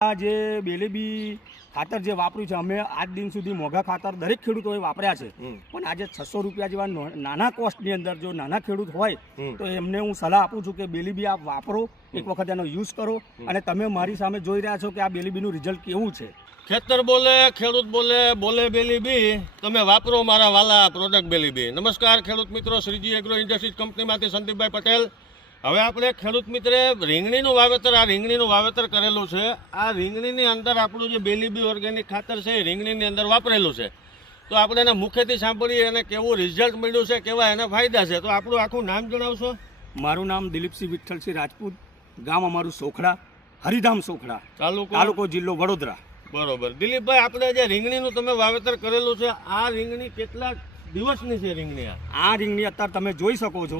આ જે બેલેબી ખાતર જે વાપર્યું છે, અમે આજ દિન સુધી મોંઘા ખાતર દરેક ખેડૂતોએ વાપર્યા છે, પણ આજે 600 રૂપિયા જેવા નાના કોસ્ટની અંદર જો નાના ખેડૂત હોય તો એમને હું સલાહ આપું છું કે બેલેબી આપ વાપરો, એક વખત એનો યુઝ કરો, અને તમે મારી સામે જોઈ રહ્યા છો કે આ બેલેબીનું રિઝલ્ટ કેવું છે. ખેતર બોલે, ખેડૂત બોલે, બોલે બેલીબી, તમે વાપરો મારા વાલા પ્રોડક્ટ બેલીબી. નમસ્કાર ખેડૂત મિત્રો, શ્રીજી એગ્રો ઇન્ડસ્ટ્રીઝ કંપનીમાંથી સંદીપભાઈ પટેલ. હવે આપણે ખેડૂત મિત્રે રીંગણીનું વાવેતર, આ રીંગણીનું વાવેતર કરેલું છે. આ રીંગણીની અંદર આપણું જે બેલીબી ઓર્ગેનિક ખાતર છે એ રીંગણીની અંદર વાપરેલું છે. તો આપણે એના મુખેથી સાંભળીએ અને કેવું રિઝલ્ટ મળ્યું છે, કેવા એના ફાયદા છે. તો આપણું આખું નામ જણાવશો? મારું નામ દિલીપસિંહ વિઠ્ઠલસિંહ રાજપૂત, ગામ અમારું સોખડા, હરિધામ સોખડા, તાલુકો જિલ્લો વડોદરા. બરોબર. દિલીપભાઈ, આપણે જે રીંગણીનું તમે વાવેતર કરેલું છે, આ રીંગણી કેટલા દિવસની છે રીંગણી? આ રીંગણી અત્યારે તમે જોઈ શકો છો,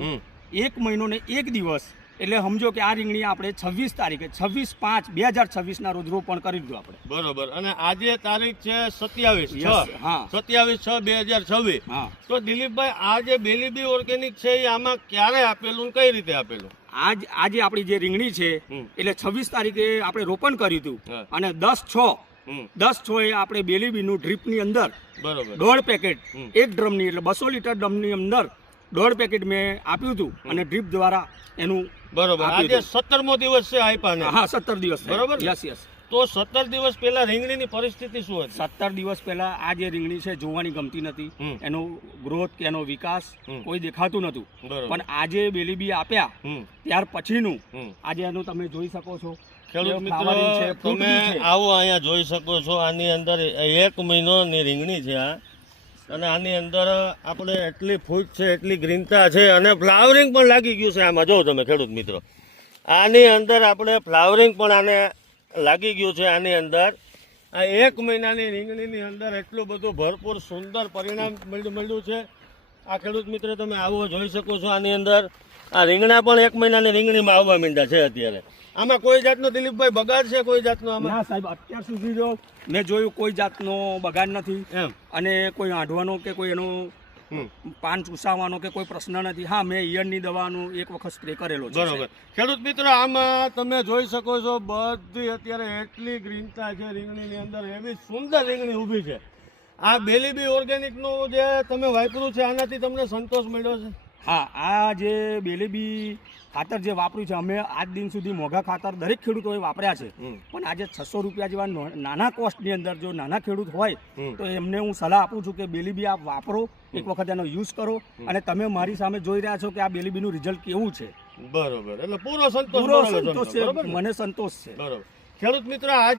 1 મહિનો ને 1 દિવસ, એટલે સમજો કે આ રીંગણી આપણે 26 તારીખે 26/5/2026 ના રોજ રોપણ કરી દીધું આપણે. બરોબર. અને આજે તારીખ છે 27/6/2026. તો દિલીપભાઈ, આ જે બેલીબી ઓર્ગેનિક છે એ આમાં ક્યારે આપેલું, કઈ રીતે આપેલું? આજે આપણી જે રીંગણી છે એટલે 26 તારીખે આપણે રોપણ કર્યું હતું, અને 10/6 એ આપણે બેલીબીનું ડ્રીપની અંદર બરોબર 1.5 પેકેટ એક ડ્રમની, એટલે 200 લીટર ડ્રમની અંદર 1.5 પેકેટ મેં આપ્યું હતું, અને ડ્રીપ દ્વારા એનું. બરોબર. આજે 17મો દિવસ છે આપ્યાને. હા, 17 દિવસ. બરોબર. યસ. તો 17 દિવસ પહેલા રીંગણીની પરિસ્થિતિ શું હતી? 17 દિવસ પહેલા આ જે રીંગણી છે જોવાની ગમતી નથી, એનો ગ્રોથ કે એનો વિકાસ કોઈ દેખાતું નતું. પણ આજે બેલીબી આપ્યા ત્યાર પછીનું આજે એનું તમે જોઈ શકો છો. ખેડૂત મિત્રો, તમે આવો અહીંયા જોઈ શકો છો. આની અંદર 1 મહિનાની રીંગણી છે આ, અને આની અંદર આપણે એટલી ફૂટ છે, એટલી ગ્રીનતા છે, અને ફ્લાવરિંગ પણ લાગી ગયું છે. આમાં જો તમે ખેડૂત મિત્રો, આની અંદર આપણે ફ્લાવરિંગ પણ આને લાગી ગયું છે. આની અંદર આ 1 મહિનાની રીંગણીની અંદર એટલું બધું ભરપૂર સુંદર પરિણામ મળ્યું છે. આ ખેડૂત મિત્ર તમે આવો જોઈ શકો છો. આની અંદર આ રીંગણા પણ 1 મહિનાની રીંગણીમાં આવવા માંડ્યા છે અત્યારે. આમાં કોઈ જાતનો દિલીપભાઈ બગાડ છે? કોઈ જાતનો આમાં? ના સાહેબ, અત્યાર સુધી જો મેં જોયું કોઈ જાતનો બગાડ નથી, અને કોઈ આંઢવાનો કે કોઈ એનો પાન ચૂસાવાનો કે કોઈ પ્રશ્ન નથી. હા, મેં ઈયળની દવાનું 1 વખત સ્પ્રે કરેલો છે. બરોબર. ખેડૂત મિત્રો, આમાં તમે જોઈ શકો છો બધી અત્યારે એટલી ગ્રીનતા છે રીંગણીની અંદર, એવી સુંદર રીંગણી ઊભી છે. આ બેલીબી ઓર્ગેનિકનું જે તમે વાપર્યું છે, આનાથી તમને સંતોષ મળ્યો છે? હા, આ જે બેલીબી ખાતર જે વાપર્યું છે, અમે આજ દિન સુધી મોંઘા ખાતર દરેક ખેડૂતોએ વાપર્યા છે, પણ આજે 600 રૂપિયા જેવા નાના કોસ્ટની અંદર જો નાના ખેડૂત હોય તો એમને હું સલાહ આપું છું કે બેલીબી આપ વાપરો, એક વખત એનો યુઝ કરો, અને તમે મારી સામે જોઈ રહ્યા છો કે આ બેલીબીનું રિઝલ્ટ કેવું છે. બરોબર. એટલે પૂરો સંતોષ છે. મને સંતોષ છે. બરોબર. ખેડૂત મિત્રો, આજ